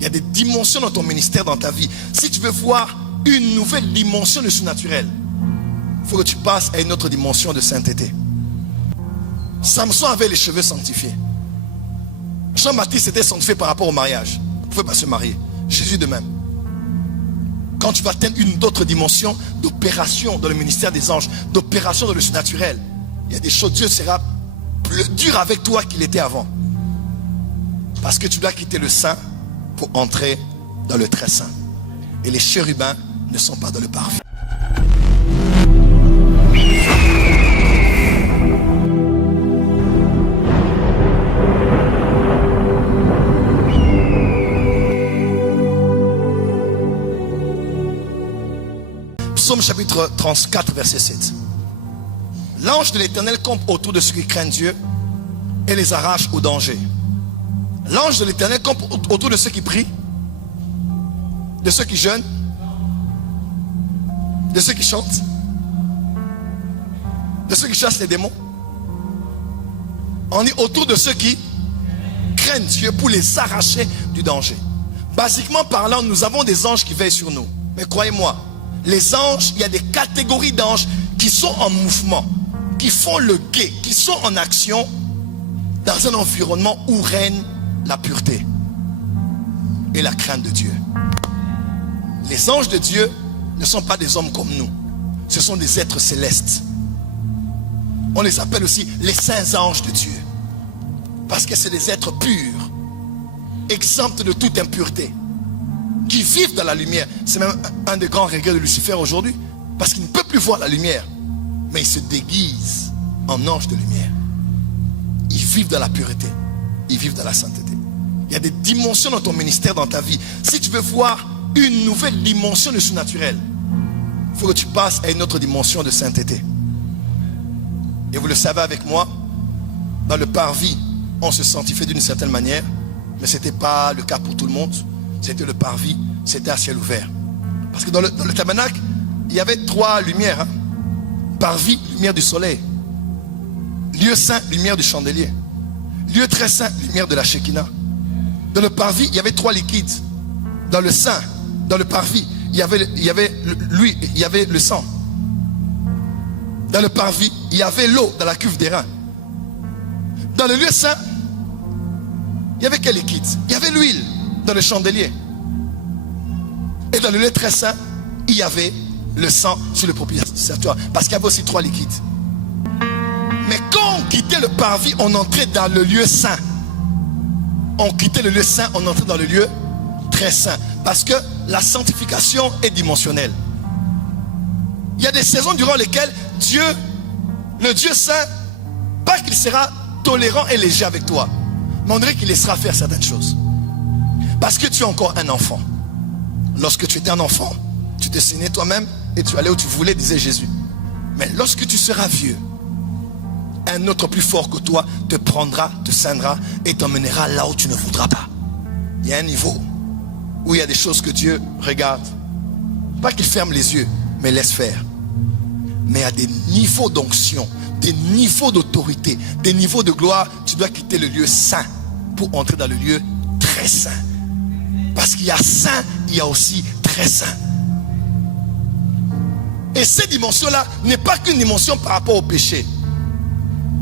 Il y a des dimensions dans ton ministère, dans ta vie. Si tu veux voir une nouvelle dimension de surnaturel, il faut que tu passes à une autre dimension de sainteté. Samson avait les cheveux sanctifiés. Jean-Baptiste était sanctifié par rapport au mariage. Il ne pouvait pas se marier. Jésus de même. Quand tu vas atteindre une autre dimension d'opération dans le ministère des anges, d'opération dans le surnaturel, il y a des choses, Dieu sera plus dur avec toi qu'il était avant. Parce que tu dois quitter le saint pour entrer dans le très saint. Et les chérubins ne sont pas dans le parfait. Psaume chapitre 34, verset 7. L'ange de l'Éternel campe autour de ceux qui craignent Dieu et les arrache au danger. L'ange de l'Éternel campe autour de ceux qui prient, de ceux qui jeûnent, de ceux qui chantent, de ceux qui chassent les démons. On est autour de ceux qui craignent Dieu pour les arracher du danger. Basiquement parlant, nous avons des anges qui veillent sur nous. Mais croyez-moi, les anges, il y a des catégories d'anges qui sont en mouvement, qui font le guet, qui sont en action dans un environnement où règne la pureté et la crainte de Dieu. Les anges de Dieu ne sont pas des hommes comme nous. Ce sont des êtres célestes. On les appelle aussi les saints anges de Dieu. Parce que c'est des êtres purs, exempts de toute impureté, qui vivent dans la lumière. C'est même un des grands regrets de Lucifer aujourd'hui, parce qu'il ne peut plus voir la lumière, mais il se déguise en ange de lumière. Ils vivent dans la pureté, ils vivent dans la sainteté. Il y a des dimensions dans ton ministère, dans ta vie. Si tu veux voir une nouvelle dimension de surnaturel, il faut que tu passes à une autre dimension de sainteté. Et vous le savez avec moi, dans le parvis, on se sanctifiait d'une certaine manière, mais ce n'était pas le cas pour tout le monde. C'était le parvis, c'était à ciel ouvert. Parce que dans le tabernacle, il y avait 3 lumières. Parvis, lumière du soleil. Lieu saint, lumière du chandelier. Lieu très saint, lumière de la Shekinah. Dans le parvis, il y avait 3 liquides. Dans le saint, dans le parvis, il y avait le sang. Dans le parvis, il y avait l'eau dans la cuve d'airain. Dans le lieu saint, il y avait quel liquide? Il y avait l'huile dans le chandelier. Et dans le lieu très saint, il y avait le sang sur le propitiatoire. Parce qu'il y avait aussi 3 liquides. Mais quand on quittait le parvis, on entrait dans le lieu saint. On quittait le lieu saint, on entrait dans le lieu très saint. Parce que la sanctification est dimensionnelle. Il y a des saisons durant lesquelles Dieu, le Dieu saint, pas qu'il sera tolérant et léger avec toi, mais on dirait qu'il laissera faire certaines choses. Parce que tu es encore un enfant. Lorsque tu étais un enfant, tu te saignais toi-même et tu allais où tu voulais, disait Jésus. Mais lorsque tu seras vieux, un autre plus fort que toi te prendra, te ceindra et t'emmènera là où tu ne voudras pas. Il y a un niveau où il y a des choses que Dieu regarde. Pas qu'il ferme les yeux, mais laisse faire. Mais à des niveaux d'onction, des niveaux d'autorité, des niveaux de gloire, tu dois quitter le lieu saint pour entrer dans le lieu très saint. Parce qu'il y a saint, il y a aussi très saint. Et cette dimension-là n'est pas qu'une dimension par rapport au péché.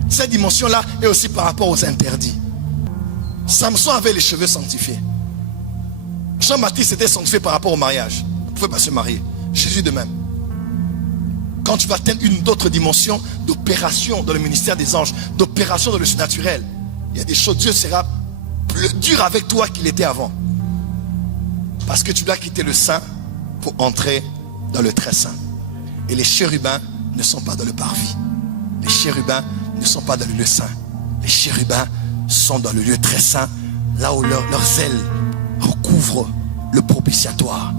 Cette dimension-là est aussi par rapport aux interdits. Samson avait les cheveux sanctifiés. Jean-Baptiste était sanctifié par rapport au mariage. Il ne pouvait pas se marier. Jésus de même. Quand tu vas atteindre une autre dimension d'opération dans le ministère des anges, d'opération dans le surnaturel, il y a des choses, Dieu sera plus dur avec toi qu'il était avant. Parce que tu dois quitter le saint pour entrer dans le très saint. Et les chérubins ne sont pas dans le parvis. Les chérubins ne sont pas dans le lieu saint. Les chérubins sont dans le lieu très saint, là où leurs ailes recouvrent le propitiatoire.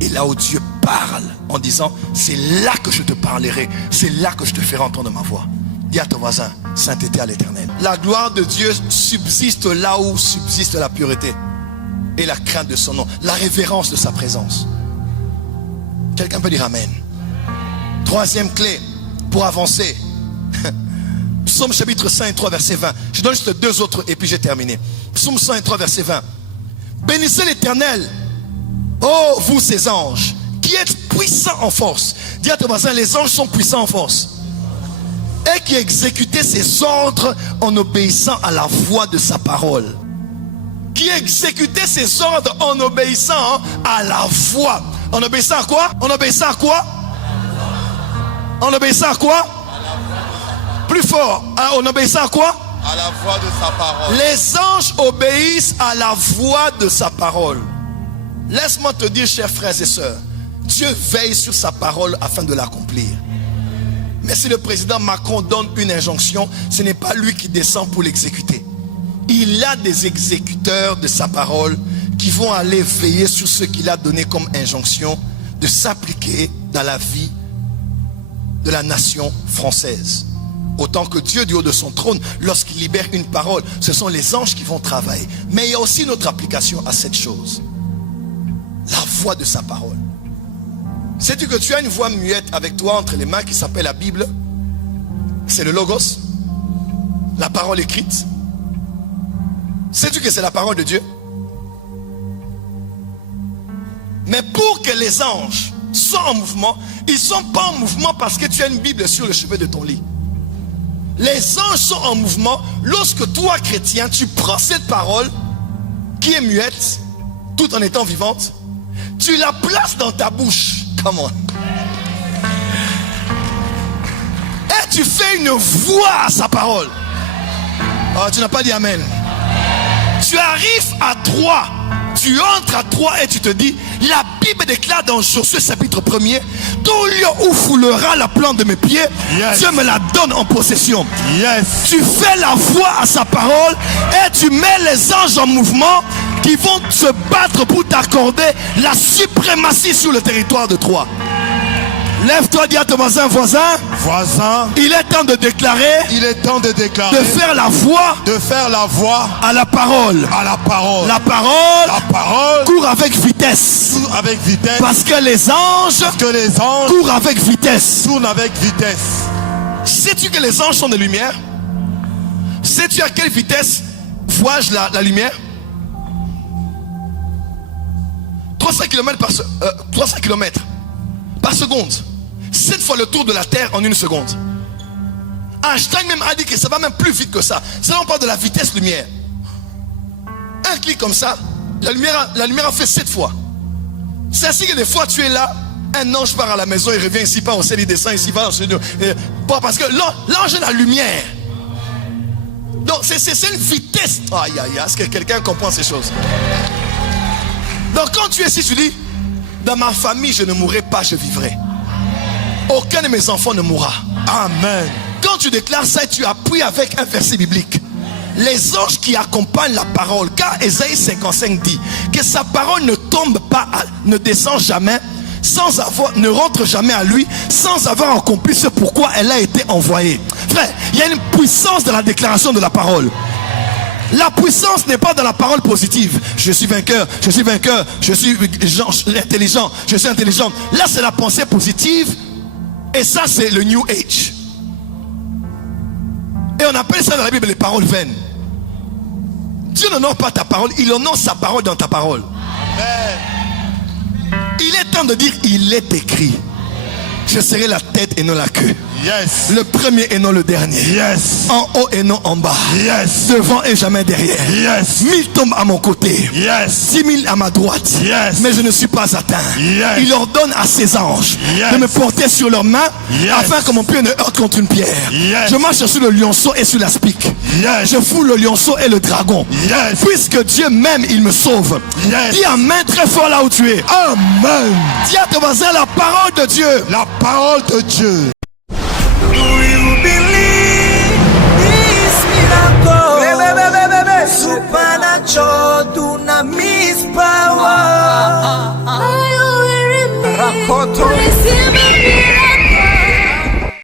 Et là où Dieu parle en disant, c'est là que je te parlerai, c'est là que je te ferai entendre ma voix. Dis à ton voisin, sainteté à l'Éternel. La gloire de Dieu subsiste là où subsiste la pureté et la crainte de son nom, la révérence de sa présence. Quelqu'un peut dire amen. Troisième clé pour avancer. Psaume chapitre 103 verset 20. Je donne juste 2 autres et puis j'ai terminé. Psaume 103 verset 20. Bénissez l'Éternel, oh vous ces anges, qui êtes puissants en force. Dis à ton voisin, les anges sont puissants en force. Et qui exécutez ses ordres en obéissant à la voix de sa parole. Qui exécutez ses ordres en obéissant à la voix. En obéissant à quoi? En obéissant à quoi? En obéissant à quoi? Plus fort. En obéissant à quoi? À la voix de sa parole. Les anges obéissent à la voix de sa parole. Laisse-moi te dire, chers frères et sœurs, Dieu veille sur sa parole afin de l'accomplir. Mais si le président Macron donne une injonction, ce n'est pas lui qui descend pour l'exécuter. Il a des exécuteurs de sa parole qui vont aller veiller sur ce qu'il a donné comme injonction de s'appliquer dans la vie de la nation française. Autant que Dieu du haut de son trône, lorsqu'il libère une parole, ce sont les anges qui vont travailler. Mais il y a aussi une autre application à cette chose. La voix de sa parole. Sais-tu que tu as une voix muette avec toi entre les mains qui s'appelle la Bible? C'est le Logos, la parole écrite. Sais-tu que c'est la parole de Dieu? Mais pour que les anges soient en mouvement, ils ne sont pas en mouvement parce que tu as une Bible sur le chevet de ton lit. Les anges sont en mouvement lorsque toi, chrétien, tu prends cette parole qui est muette, tout en étant vivante, tu la places dans ta bouche. Come on. Et tu fais une voix à sa parole. Oh, tu n'as pas dit amen. Tu arrives à 3, tu entres à 3 et tu te dis, la Bible déclare dans Josué chapitre 1er, tout lieu où foulera la plante de mes pieds, Dieu me la donne en possession. Tu fais la voix à sa parole et tu mets les anges en mouvement qui vont se battre pour t'accorder la suprématie sur le territoire de Troie. Lève-toi, dis à ton voisin, il est temps de déclarer, de faire la voix à la parole. La parole court avec vitesse. Parce que les anges courent avec vitesse. Sais-tu que les anges sont de lumière? Sais-tu à quelle vitesse vois-je la lumière? 300 km par seconde. 7 fois le tour de la Terre en une seconde. Einstein même a dit que ça va même plus vite que ça. Ça, on parle de la vitesse lumière. Un clic comme ça, la lumière a fait 7 fois. C'est ainsi que des fois tu es là, un ange part à la maison, il revient ici, part au ciel, il descend ici, va ensuite. Parce que l'ange est la lumière. Donc c'est une vitesse. Aïe aïe aïe, est-ce que quelqu'un comprend ces choses? Donc quand tu es ici, tu dis, dans ma famille je ne mourrai pas, je vivrai. Aucun de mes enfants ne mourra. Amen. Quand tu déclares ça, tu appuies avec un verset biblique. Les anges qui accompagnent la parole, car Ésaïe 55 dit que sa parole ne tombe pas, ne descend jamais, ne rentre jamais à lui, sans avoir accompli ce pourquoi elle a été envoyée. Frère, il y a une puissance dans la déclaration de la parole. La puissance n'est pas dans la parole positive. Je suis vainqueur, je suis intelligent, je suis intelligent. Là, c'est la pensée positive. Et ça, c'est le New Age. Et on appelle ça dans la Bible les paroles vaines. Dieu n'honore pas ta parole, il honore sa parole dans ta parole. Amen. Il est temps de dire, il est écrit. Je serai la tête et non la queue. Le premier et non le dernier. En haut et non en bas. Devant et jamais derrière. 1000 tombent à mon côté. 10 000 à ma droite. Mais je ne suis pas atteint. Il ordonne à ses anges de me porter sur leurs mains afin que mon pied ne heurte contre une pierre. Je marche sur le lionceau et sur l'aspic. Je fous le lionceau et le dragon. Puisque Dieu même, il me sauve. Dis amen très fort là où tu es. Amen. Dis à ton voisin la parole de Dieu. La parole de Dieu.